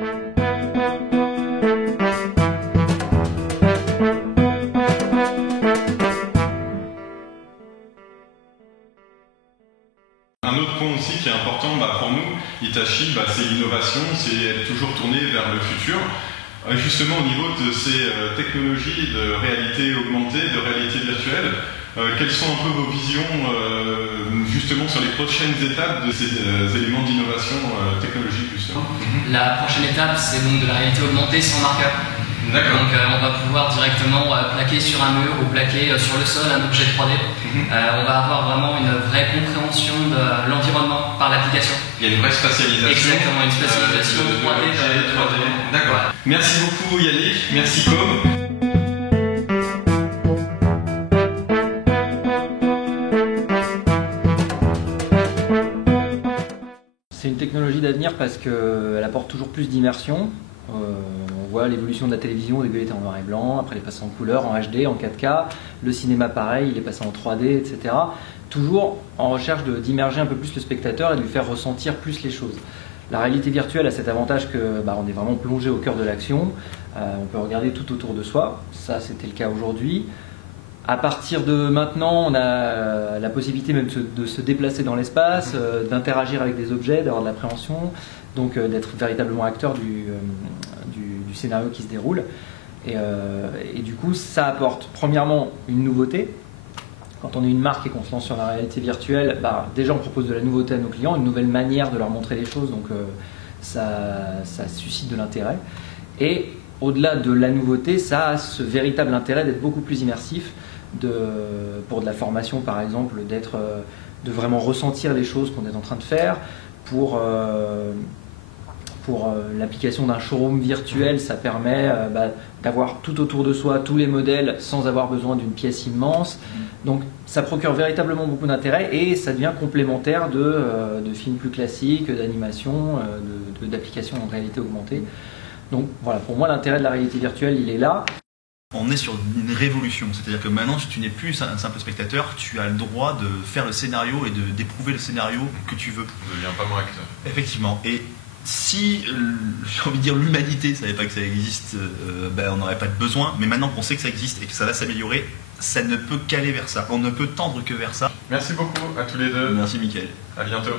Un autre point aussi qui est important pour nous, Hitachi, c'est l'innovation, c'est être toujours tourné vers le futur. Justement au niveau de ces technologies de réalité augmentée, de réalité virtuelle, quelles sont un peu vos visions justement sur les prochaines étapes de ces éléments d'innovation technologique justement? La prochaine étape, c'est donc de la réalité augmentée sans marqueur. D'accord. Donc on va pouvoir directement plaquer sur un mur ou plaquer sur le sol un objet 3D. On va avoir vraiment une vraie compréhension de l'environnement par l'application. Il y a une vraie spatialisation. Exactement, une spatialisation 3D. D'accord. Voilà. Merci beaucoup Yannick, merci Com. C'est une technologie d'avenir parce qu'elle apporte toujours plus d'immersion. On voit l'évolution de la télévision, au début elle était en noir et blanc, après elle est passée en couleur, en HD, en 4K. Le cinéma pareil, il est passé en 3D, etc. Toujours en recherche d'immerger un peu plus le spectateur et de lui faire ressentir plus les choses. La réalité virtuelle a cet avantage que on est vraiment plongé au cœur de l'action. On peut regarder tout autour de soi, ça c'était le cas aujourd'hui. À partir de maintenant, on a la possibilité même de se déplacer dans l'espace, d'interagir avec des objets, d'avoir de l'appréhension, donc d'être véritablement acteur du scénario qui se déroule. Et du coup, ça apporte premièrement une nouveauté. Quand on est une marque et qu'on se lance sur la réalité virtuelle, déjà on propose de la nouveauté à nos clients, une nouvelle manière de leur montrer les choses, donc ça suscite de l'intérêt. Et au-delà de la nouveauté, ça a ce véritable intérêt d'être beaucoup plus immersif, pour de la formation par exemple, de vraiment ressentir les choses qu'on est en train de faire. Pour l'application d'un showroom virtuel, ça permet d'avoir tout autour de soi tous les modèles sans avoir besoin d'une pièce immense. Donc ça procure véritablement beaucoup d'intérêt et ça devient complémentaire de films plus classiques, d'animation, d'applications en réalité augmentée. Donc voilà, pour moi l'intérêt de la réalité virtuelle il est là. On est sur une révolution, c'est-à-dire que maintenant tu n'es plus un simple spectateur, tu as le droit de faire le scénario et d'éprouver le scénario que tu veux. Je deviens pas moins acteur. Effectivement, et si, j'ai envie de dire, l'humanité ne savait pas que ça existe, on n'aurait pas de besoin, mais maintenant qu'on sait que ça existe et que ça va s'améliorer, ça ne peut qu'aller vers ça, on ne peut tendre que vers ça. Merci beaucoup à tous les deux. Merci Mickaël. À bientôt.